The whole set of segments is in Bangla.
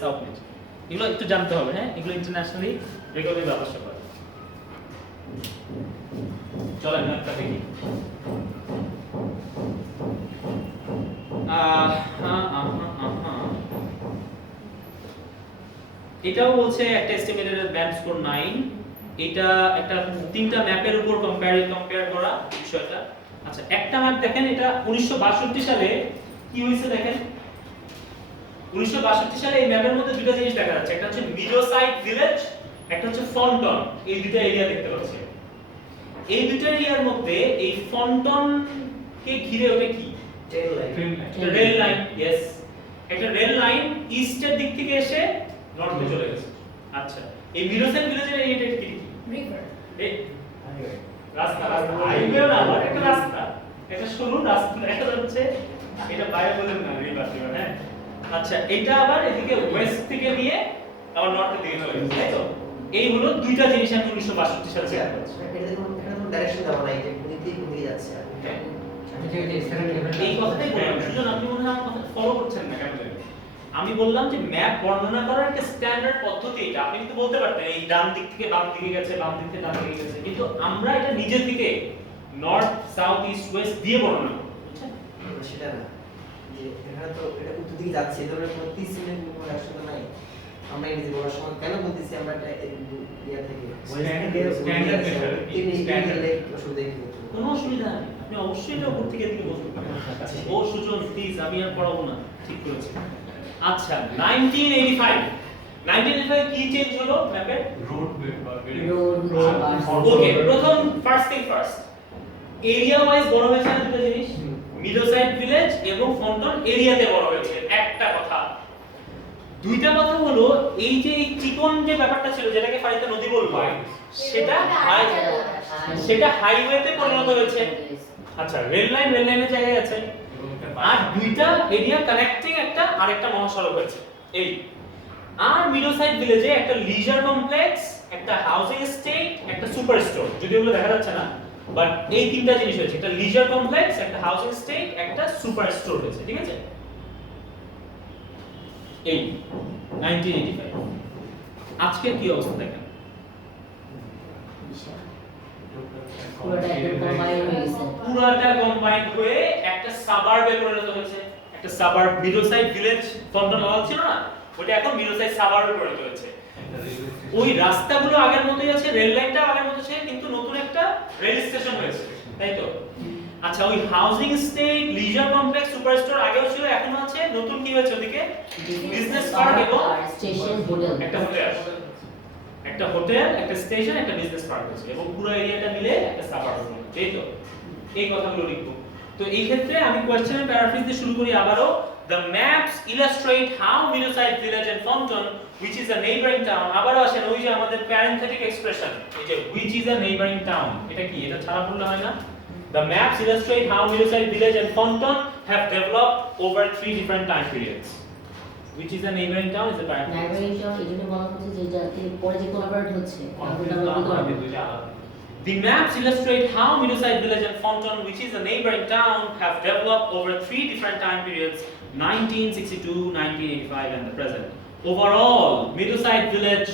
সাউথ মিড, এগুলো একটু জানতে হবে। হ্যাঁ, এগুলো ইন্টারন্যাশনালি রেগুলারলি ব্যবহার করে। চলো আমি একটা দেখি। এটাও বলছে একটা এস্টিমেটেড ব্যান্ড স্কোর 9। এটা একটা তিনটা ম্যাপের উপর কম্পেয়ার করা বিষয়টা। আচ্ছা, একটা ম্যাপ দেখেন, এটা 1962 সালে কি হয়েছে দেখেন। 1962 সালে এই ম্যাপের মধ্যে দুটো জিনিস দেখা যাচ্ছে, একটা হচ্ছে মিডোসাইড ভিলেজ, একটা হচ্ছে ফন্টন। এই দুটো এরিয়া দেখতে পাচ্ছি। এই দুটো এরিয়ার মধ্যে এই ফন্টন কে ঘিরে ওটা কি? Rail line. ইয়েস, একটা রেল লাইন ইস্টের দিক থেকে এসে নর্থে চলে গেছে। আচ্ছা, এই মিডোসাইড ভিলেজের এরিয়াটা কি? রিভার। এই রাস্তা, হাইওয়ে না, আবার একটা রাস্তা, একটা সরু রাস্তা দেখা যাচ্ছে। এটা বাইরে বলেন না, রিভার। হ্যাঁ, আচ্ছা, এটা আবার এদিকে ওয়েস্ট থেকে নিয়ে আবার নর্থের দিকে চলে গেছে, তাই তো? এই হলো দুইটা জিনিস আমি 1962 সালে শেয়ার করছি। এটা কোনো ডাইরেকশন দেওয়া নাই যে কোন দিকে কোন দিকে যাচ্ছে। হ্যাঁ, এই কথাটাই বললাম। সুজন, আপনি মনে হয় আমার কথা ফলো করছেন না কেন জানি। আমি বললাম যে ম্যাপ বর্ণনা করার একটা স্ট্যান্ডার্ড পদ্ধতি এটা। আপনি কিন্তু বলতে পারতেন এই ডান দিক থেকে বাম দিকে গেছে, বাম দিক থেকে ডান দিকে গেছে, কিন্তু আমরা এটা নিজে থেকে নর্থ, সাউথ, ইস্ট, ওয়েস্ট দিয়ে বর্ণনা করব, বুঝছেন? সেটা না যে এখানে তো এটা উত্তর দিকে যাচ্ছে, এই ধরনের কোনো 30 মিনিট কোনো অ্যাকশন নাই। আমরা এই যে বলার সময় কেন বলতেছি আমরা এটা ইয়া থেকে স্ট্যান্ডার্ড অসুবিধা কি? কোনো অসুবিধা নেই, আপনি অবশ্যই এটা উপর থেকে দিকে বলতে পারেন। ও সুজন, প্লিজ, আমি আর পড়াবো না, ঠিক করেছি। আচ্ছা, 1985 কি চেঞ্জ হলো ম্যাপের? রোড ওকে, প্রথম first thing first, area wise বড় হয়েছে না দুটো জিনিস? মিডোসাইড ভিলেজ এবং ফন্টন এরিয়াতে বড় হয়েছে, একটা কথা। দুইটা কথা হলো, এই যে এই চিকন যে ব্যাপারটা ছিল, যেটাকে ফারিতে নদী বলবো, সেটা হাইওয়েতে পরিণত হয়েছে। আচ্ছা, রেল লাইনের জায়গায় আছে। আর দুইটা এরিয়া কানেক্টিং একটা আরেকটা মহাসড়ক হয়েছে। এই আর মিডোসাইড ভিলেজে একটা লিজার কমপ্লেক্স, একটা হাউজিং এস্টেট, একটা সুপার স্টোর, যদি ওগুলো দেখা যাচ্ছে না, বাট এই তিনটা জিনিস হয়েছে। একটা লিজার কমপ্লেক্স, একটা হাউজিং এস্টেট, একটা সুপার স্টোর হয়েছে, ঠিক আছে? এই 1985। আজকে কি অবস্থা দেখেন, পুরাটা কম্বাইন্ড হয়ে একটা সাবার্বে পরিণত হয়েছে। একটা সাবার্ব, মিডোসাইড ভিলেজ ফন্টন হল ছিল না, ওটা এখন মিডোসাইড সাবার্বে পরিণত হয়েছে। ওই রাস্তাগুলো আগের মতোই আছে, রেল লাইনটা আগের মতো আছে, কিন্তু নতুন একটা রেল স্টেশন হয়েছে, তাই তো? আচ্ছা, ওই housing estate, leisure complex, super store আগেও ছিল, এখনো আছে। নতুন কি হয়েছে ওদিকে? বিজনেস পার্ক এবং স্টেশন, হোটেল। একটা হোটেল, একটা স্টেশন, একটা বিজনেস পার্ক হয়েছে, এবং পুরো এরিয়াটা মিলে একটা সাবার্ব হলো, তাই তো? এই কথাগুলো লিখবো। তো এই ক্ষেত্রে আমি কোশ্চেনের প্যারাফ্রেজ দিয়ে শুরু করি আবারো। The maps illustrate how Middleside village and Fountain, which is a neighboring town, আবারো আসেন ওই যে আমাদের parenthetic expression, এই যে which is a neighboring town, এটা কি? এটা ছাড়া পড়লে হয় না? The maps illustrate how Middleside village and Fountain have developed over 3 different time periods. Which is a neighboring town is a parenthetic. নাইবারিং town এজন্য বলা হচ্ছে যে যাতে পরে যে কোলাবরেট হচ্ছে The maps illustrate how Middleside village and Fountain, which is a neighboring town, have developed over 3 different time periods: 1962, 1985, and the present. Overall, Middleside village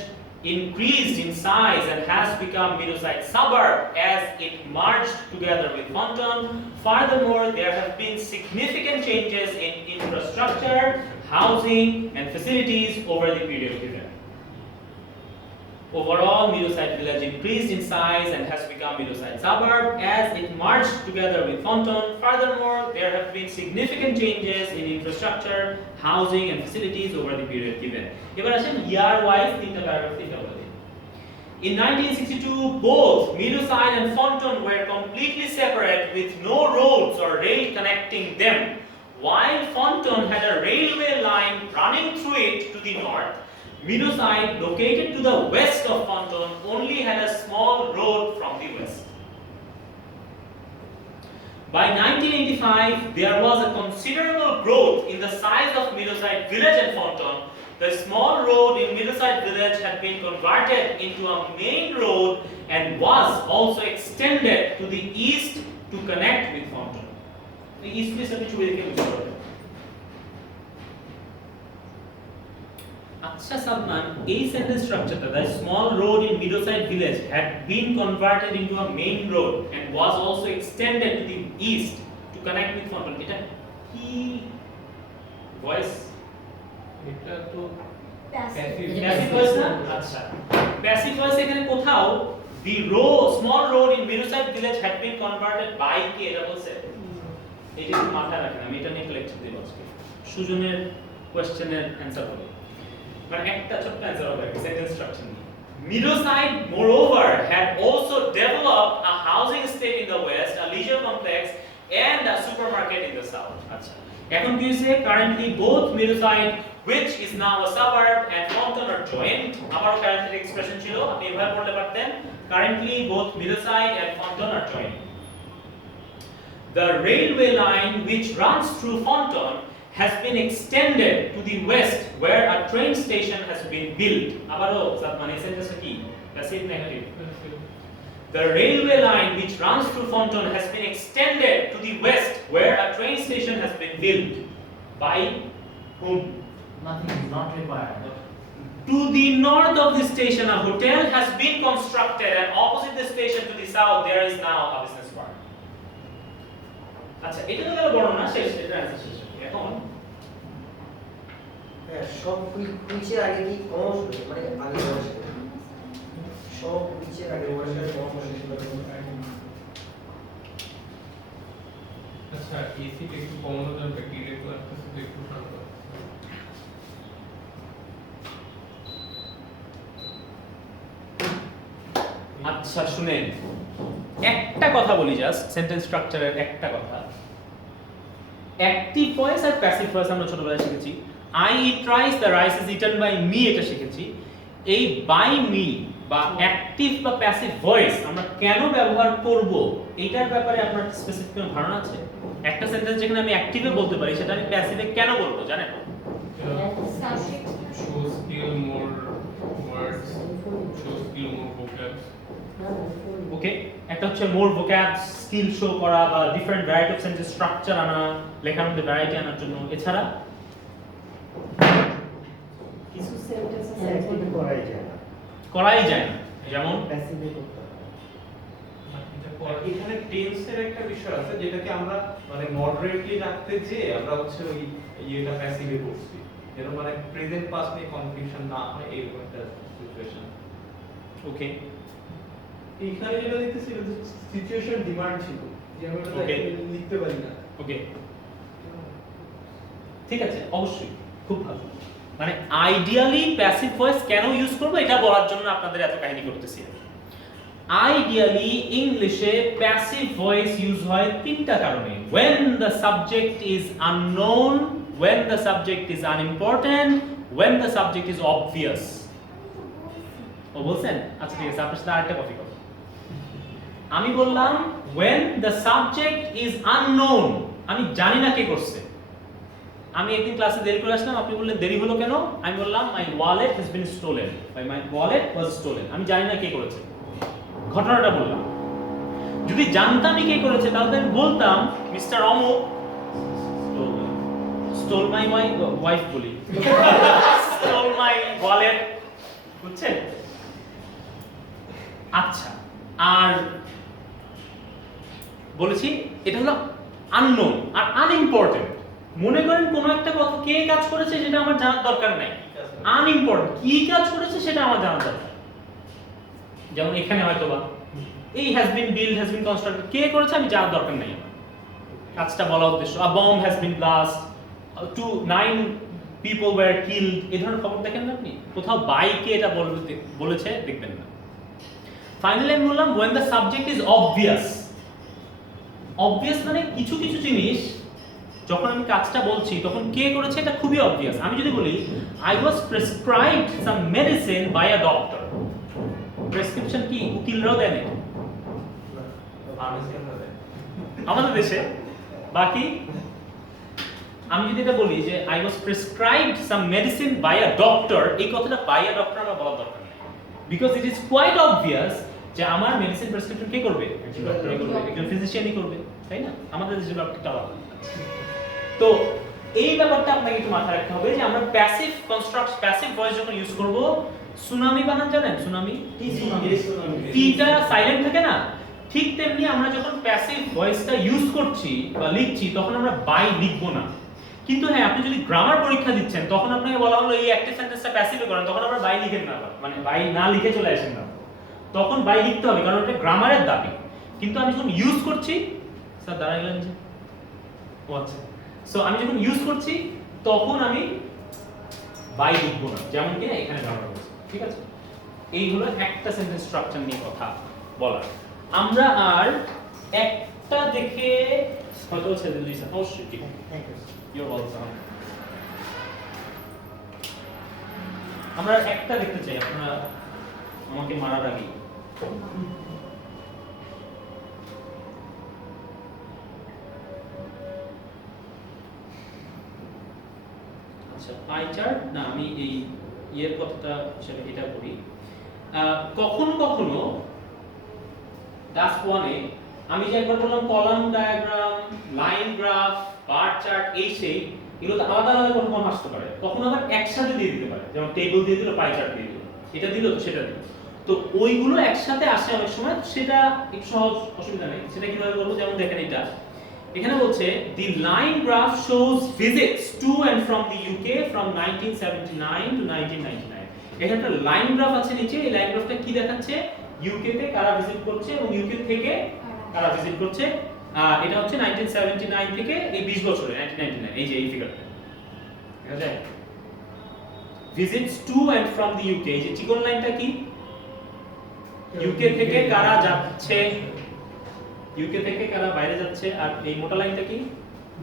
increased in size and has become Middleside suburb as it merged together with Fountain. Furthermore, there have been significant changes in infrastructure, housing, and facilities over the period given. Overall, Middleside village increased in size and has become Middleside suburb as it merged together with Fountain. Furthermore, there have been significant changes in infrastructure, housing, and facilities over the period given. এবার আসেন year wise তিনটা প্যারাগ্রাফ তিনটা বলে দিই। In 1962, both Middleside and Fountain were completely separate with no roads or rail connecting them. While Fountain had a railway line running through it to the north, Middleside, located to the west of Fountain, only had a small road from the west. By 1985, there was a considerable growth in the size of Middleside village and Fountain. The small road in Middleside village had been converted into a main road and was also extended to the east to connect with Fountain. The east is a which way আচ্ছা সালমান, এই সেন্টেন্স স্ট্রাকচারটা, the small road in Middleside village had been converted into a main road and was also extended to the east to connect with Fonton, এটা কি ভয়েস? এটা তো Passive. প্যাসিভ ভয়েস না? আচ্ছা, প্যাসিভ ভয়েস এখানে কোথাও the small road in Middleside village had been converted by কে এটা বলছে? এটা একটু মাথায় রাখেন, আমি এটা নিয়ে লেকচার দেব আজকে। সুজনের কোশ্চেনের অ্যানসার হবে, মানে একটা ছোট্ট অ্যানসার হবে সেন্টেন্স স্ট্রাকচার নিয়ে। Middleside moreover had also developed a housing estate in the west, a leisure complex and a supermarket in the south. আচ্ছা, এখন কি হইছে? Currently both Middleside, which is now a suburb, and Fonton are joined. আবারও প্যারেন্থেটিক এক্সপ্রেশন ছিল, আপনি এভাবে পড়তে পারতেন, currently both Middleside and Fonton are joined. The railway line which runs through Fonton has been extended to the west where a train station has been built. আবারও মানে সেন্টেন্সটা কি? Passive negative? The railway line which runs through Fonton has been extended to the west where a train station has been built. By whom? Nothing is not required. To the north of the station a hotel has been constructed and opposite the station to the south there is now a business park. আচ্ছা, এটা তো গেল বর্ণনা শেষ, এটা অ্যানসার শেষ। এখন সব কুইজের আগে কি কম শুরু মানে আগে বসে সব কুইজের আগে বসে কম শুরু আচ্ছা, এসিটা একটু কমানো যাবে, ডিরেক্ট লাগতেছে তো একটু শান্ত। আচ্ছা শুনেন, একটা কথা বলি, জাস্ট সেন্টেন্স স্ট্রাকচারের একটা কথা। অ্যাক্টিভ ভয়েস আর প্যাসিভ ভয়েস আমরা ছোটবেলায় শিখেছি। I eat rice, the rice is eaten by me, এটা শিখেছি। এই বাই মি বা অ্যাক্টিভ বা প্যাসিভ ভয়েস আমরা কেন ব্যবহার করব, এইটার ব্যাপারে আপনার স্পেসিফিক কোনো ধারণা আছে? একটা সেন্টেন্স যেখানে আমি অ্যাক্টিভে বলতে পারি সেটা আমি প্যাসিভে কেন বলবো জানেন? Show skill more words, show skill more vocabs. ওকে, একটা হচ্ছে মোর ভোক্যাব স্কিল শো করা বা different variety of sentence structure আনা, লেখার মধ্যে ভ্যারাইটি আনার জন্য। এছাড়া কিছু সেন্টেন্স আছে অ্যাক্টিভ করাই যায় না, যেমন প্যাসিভে করতে হয়। এখানে টেন্সের একটা বিষয় আছে যেটাকে আমরা মানে মডারেটলি রাখতে যে আমরা হচ্ছে ওই ইয়েটা প্যাসিভে করছি, যেন মানে প্রেজেন্ট পাস্ট নিয়ে কনফিউশন না হয়, এরকম একটা সিচুয়েশন। ওকে, এখানে যেটা দেখতেছি সিচুয়েশন ডিমান্ড ছিল যে আমরা Okay. এটা লিখতে পারি না। ওকে, ঠিক আছে, অবশ্যই খুব ভালো। মানে আইডিয়ালি প্যাসিভ ভয়েস কেন ইউজ করব এটা বলার জন্য আপনাদের এত কাহিনী করতেছি। আইডিয়ালি ইংলিশে প্যাসিভ ভয়েস ইউজ হয় তিনটা কারণে: when the subject is unknown, when the subject is unimportant, when the subject is obvious. ও বলছেন? আচ্ছা ঠিক আছে, আপনার সাথে আরেকটা কথা বলবো। আমি বললাম when the subject is unknown, আমি জানি না কে করছে। আমি একদিন ক্লাসে দেরি করে আসলাম, আপনি বললেন দেরি হলো কেন? আমি বললাম my wallet has been stolen, my wallet was stolen, আমি জানি না কে করেছে, ঘটনাটা বললাম। যদি জানতামই কে করেছে তাহলে আমি বলতাম মিস্টার অমুক stole my wife বলি stole my wallet, বুঝছেন? আচ্ছা, আর বলেছি এটা হলো আননোন আর আনইম্পর্টেন্ট। মনে করেন কোনো একটা কথা কে কাজ করেছে সেটা আমার জানার দরকার নাই, আনইম্পর্টেন্ট কি কাজ করেছে সেটা আমার জানার দরকার। যেমন এখানে হয়তোবা এই has been build, has been constructed, কে করেছে আমি জানার দরকার নাই আমার, কাজটা বলা উদ্দেশ্য। A bomb has been blast, 9 people were killed, এই ধরনের খবর দেখেন না আপনি? কোথাও বাইকে এটা বলেছে দেখবেন না। ফাইনালি আমি বললাম when the subject is obvious, obvious মানে কিছু কিছু জিনিস যখন আমি কাজটা বলছি তখন কে করেছে এটা খুবই obvious। আমি যদি বলি I was prescribed some medicine by a doctor, prescription কি উকিলরাও দেয় না আমাদের দেশে, বাকি আমি যদি এটা বলি যে I was prescribed some medicine by a doctor, এই কথাটা by a doctor আমার বলার দরকার নেই, because it is quite obvious যে আমার মেডিসিন প্রেসক্রিপশন কে করবে? একজন ডক্টরই করবে, একজন ফিজিশিয়ানই করবে, তাই না? আমাদের দেশে ব্যাপারটা আলাদা। তো এই ব্যাপারটা আপনাকে একটু মাথায় রাখতে হবে যে আমরা প্যাসিভ কনস্ট্রাক্ট প্যাসিভ ভয়েস যখন ইউজ করব, সুনামি বানান জানেন? সুনামি টিটা সাইলেন্ট থাকে না, ঠিক তেমনি আমরা যখন প্যাসিভ ভয়েসটা ইউজ করছি বা লিখছি তখন আমরা বাই লিখব না। কিন্তু হ্যাঁ, আপনি যদি গ্রামার পরীক্ষা দিচ্ছেন তখন আপনাকে বলা হলো এই অ্যাক্টিভ সেন্টেন্সটা প্যাসিভে করেন, তখন আমরা বাই লিখেন না, মানে বাই না লিখে চলে আসেন না, তখন বাই লিখতে হবে কারণ এটা গ্রামারের দাবি। কিন্তু আমি যখন ইউজ করছি, স্যার দাঁড়াই গেলেন যে, ও আচ্ছা, সো আমি যখন ইউজ করছি তখন আমি বাই লিখব না, যেমন কি না এখানে ব্যবহার করছি। ঠিক আছে, এই হলো একটা সেন্টেন্স স্ট্রাকচার নিয়ে কথা বলার। আমরা আর একটা দেখে হয়তো ছেড়ে দিই স্যার, অবশ্যই ঠিক আছে, থ্যাংক ইউ। Your welcome. আমরা একটা দেখতে চাই, আপনারা আমাকে মারার আগে। আচ্ছা, পাই চার্ট না, আমি এই ইয়ের কথাটা হিসেবে এটা করি। কখনো কখনো টাস্ক 1 এ আমি যে একবার বললাম column diagram, line graph, bar chart, এই সেই এগুলো তো আলাদা আলাদা কখনো আসতে পারে, কখনো আবার একসাথে দিয়ে দিতে পারে, যেমন টেবিল দিয়ে দিল, পাই চার্ট দিয়ে দিল, এটা দিল তো সেটা দিল, তো ওইগুলো একসাথে আসে অনেক সময়, সেটা একটু সহজ, অসুবিধা নেই। সেটা কিভাবে করবো, যেমন দেখেন এটা এখানে বলছে the line graph shows visits to and from the UK from 1979 to 1999। এখানে একটা লাইন গ্রাফ আছে নিচে, এই লাইন গ্রাফটা কি দেখাচ্ছে, ইউকে তে কারা ভিজিট করছে এবং ইউকে থেকে কারা ভিজিট করছে। এটা হচ্ছে 1979 থেকে এই 20 বছরে 1999, এই যে এই ফিগারটা ঠিক আছে, visits to and from the UK. এই যে চিকন লাইনটা কি, ইউকে থেকে কারা যাচ্ছে, ইউকে থেকে কারা বাইরে যাচ্ছে, আর এই মোটা লাইনটা কি,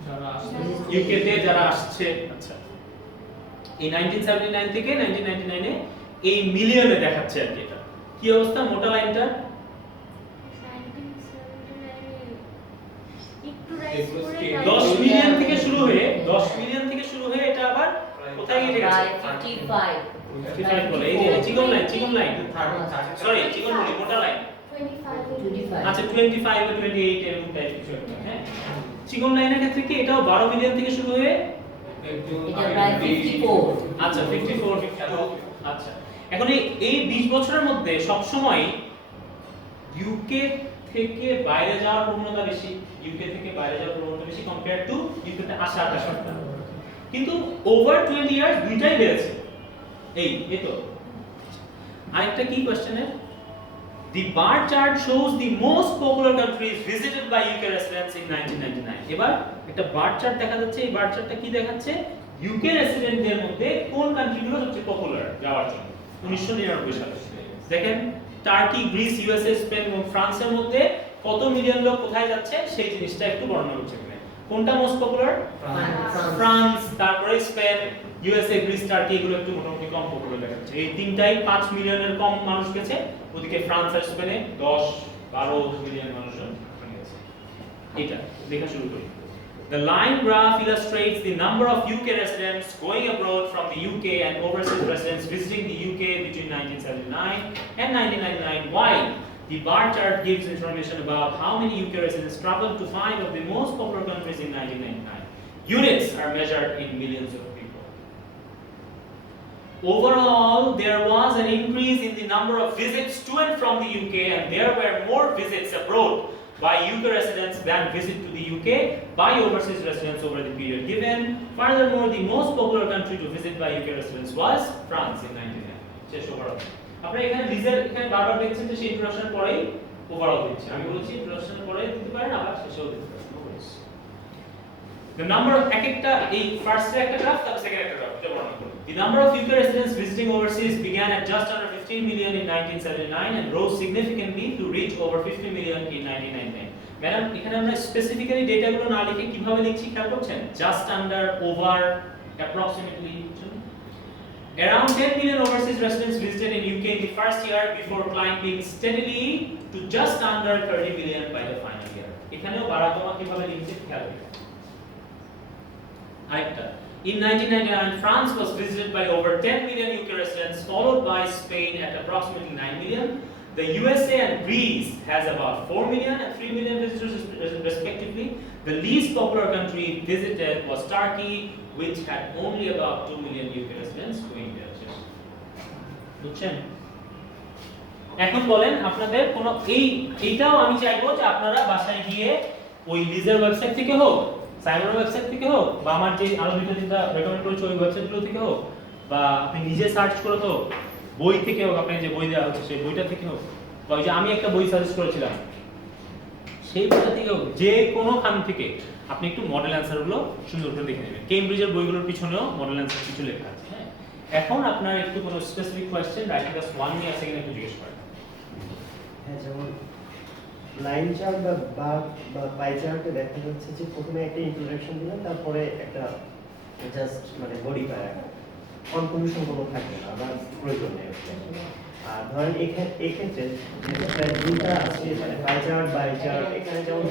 যারা আসছে ইউকে তে যারা আসছে। আচ্ছা, এই 1979 থেকে 1999 এ এই মিলিয়নে দেখাচ্ছে আর কি। এটা কি অবস্থা, মোটা লাইনটা 10 মিলিয়ন থেকে শুরু হয়ে 10 মিলিয়ন থেকে শুরু হয়ে এটা আবার কোথায় গিয়ে গেছে, 55 55 বলে। এই যে চিকন লাইন, চিকন লাইন, সরি চিকন বলি, মোটা লাইন, 25 আচ্ছা 25 বা 28 এরকম টাইপ কিছু একটা। হ্যাঁ, চিকন লাইনের ক্ষেত্রে কি এটাও 12 মিলিয়ন থেকে শুরু হয়ে এটা প্রায় 54। আচ্ছা 54 52। আচ্ছা, এখন এই 20 বছরের মধ্যে সব সময় ইউকে থেকে বাইরে যাওয়ার প্রবণতা বেশি, ইউকে থেকে বাইরে যাওয়ার প্রবণতা বেশি কম্পেয়ার টু ইউকে তে আসার আসাটা। কিন্তু ওভার 20 ইয়ার্স দুইটাই বেড়েছে। এই তো আরেকটা কি কোশ্চেনের, the bar chart shows the most popular countries visited by UK residents in 1999। এবার একটা বার চার্ট দেখা যাচ্ছে, এই বার চার্টটা কি দেখাচ্ছে, ইউকে রেসিডেন্টদের মধ্যে কোন কান্ট্রিগুলো সবচেয়ে পপুলার যাওয়ার জন্য 1999 সালে। দেখেন টার্কি, গ্রিস, ইউএসএ, স্পেন এবং ফ্রান্সের মধ্যে কত মিলিয়ন লোক কোথায় যাচ্ছে সেই জিনিসটা একটু বর্ণনা করছে এখানে। কোনটা মোস্ট পপুলার, ফ্রান্স, তারপরে স্পেন, ইউএসএ, গ্রিস, টার্কি, এগুলো একটু মোটামুটি কম পপুলার দেখাচ্ছে। এই তিনটাই 5 মিলিয়নের কম মানুষ গেছে, ওদিকে ফ্রান্স আর স্পেনে 10-12 মিলিয়ন মানুষজন গেছে। এটা দেখা শুরু করি। The line graph illustrates the number of UK residents going abroad from the UK and overseas residents visiting the UK between 1979 and 1999, while the bar chart gives information about how many UK residents traveled to 5 of the most popular countries in 1999. Units are measured in millions of people. Overall, there was an increase in the number of visits to and from the UK, and there were more visits abroad by UK residents than visit to the UK by overseas residents over the period given. Furthermore, the most popular country to visit by UK residents was France in 1999. শেষ ওভারঅল। আপনারা এখানে রিজাল্ট এখানে বারবার দেখছেন যে সেই ইন্ট্রোডাকশন পরেই ওভারঅল দিচ্ছে। আমি বলেছি ইন্ট্রোডাকশন পরে দিতে পারেন, আবার শেষেও দিতে পারেন। No worries. The number of একটা এই ফার্স্ট একটা গ্রাফ, তারপর সেকেন্ড একটা গ্রাফ, এটা বর্ণনা করুন। The number of UK residents visiting overseas began at just under 15 million in 1979 and rose significantly to reach over 50 million in 1999. Madam এখানে আমরা স্পেসিফিক্যালি ডেটাগুলো না লিখে কিভাবে লিখছি খেয়াল করছেন, just under, over, approximately. Around 10 million overseas residents visited in UK in the first year before climbing steadily to just under 30 million by the final year. এখানেও বাড়াতমা কিভাবে লিখছে খেয়াল করুন। আরেকটা, in 1999 France was visited by over 10 million UK residents, followed by Spain at approximately 9 million. The USA and Greece has about 4 million and 3 million visitors respectively. The least popular country visited was Turkey, which had only about 2 million UK residents going there. বুঝছেন? এখন বলেন আপনাদের কোন এইটাও আমি চাইবো যে আপনারা বাসায় গিয়ে ওই লিজের ওয়েবসাইট থেকে হোক, সাইমনের ওয়েবসাইট থেকে হোক, বা আমার যে আরো দুটো যেটা রেকমেন্ড করেছি ওই ওয়েবসাইটগুলো থেকে হোক, বা আপনি নিজে সার্চ করে হোক, বই থেকে হোক, আপনি যে বই দেওয়া হচ্ছে সেই বইটা থেকে হোক, বা ওই যে আমি একটা বই সাজেস্ট করেছিলাম সেই বইটা থেকে হোক, যে কোনো খান থেকে আপনি একটু মডেল অ্যান্সারগুলো সুন্দর করে দেখে নেবেন। কেমব্রিজের বইগুলোর পিছনেও মডেল অ্যান্সার কিছু লেখা আছে। হ্যাঁ, এখন আপনার একটু কোনো স্পেসিফিক কোয়েশ্চেন রাইটিং ক্লাস 1 নিয়ে আছে কিনা একটু জিজ্ঞেস করেন। হ্যাঁ, যেমন লাইন চার্ট বা পাই চার্টে দেখা যাচ্ছে যে প্রথমে একটা ইন্ট্রোডাকশন দিলাম, তারপরে একটা জাস্ট মানে মডিফায়ার, কনক্লুশন কোনো থাকবে না, আবার প্রয়োজন নেই। আর ধরেন এক্ষেত্রে যে দুইটা আছে, মানে পাই চার্ট বাই চার্ট, এখানে যেমন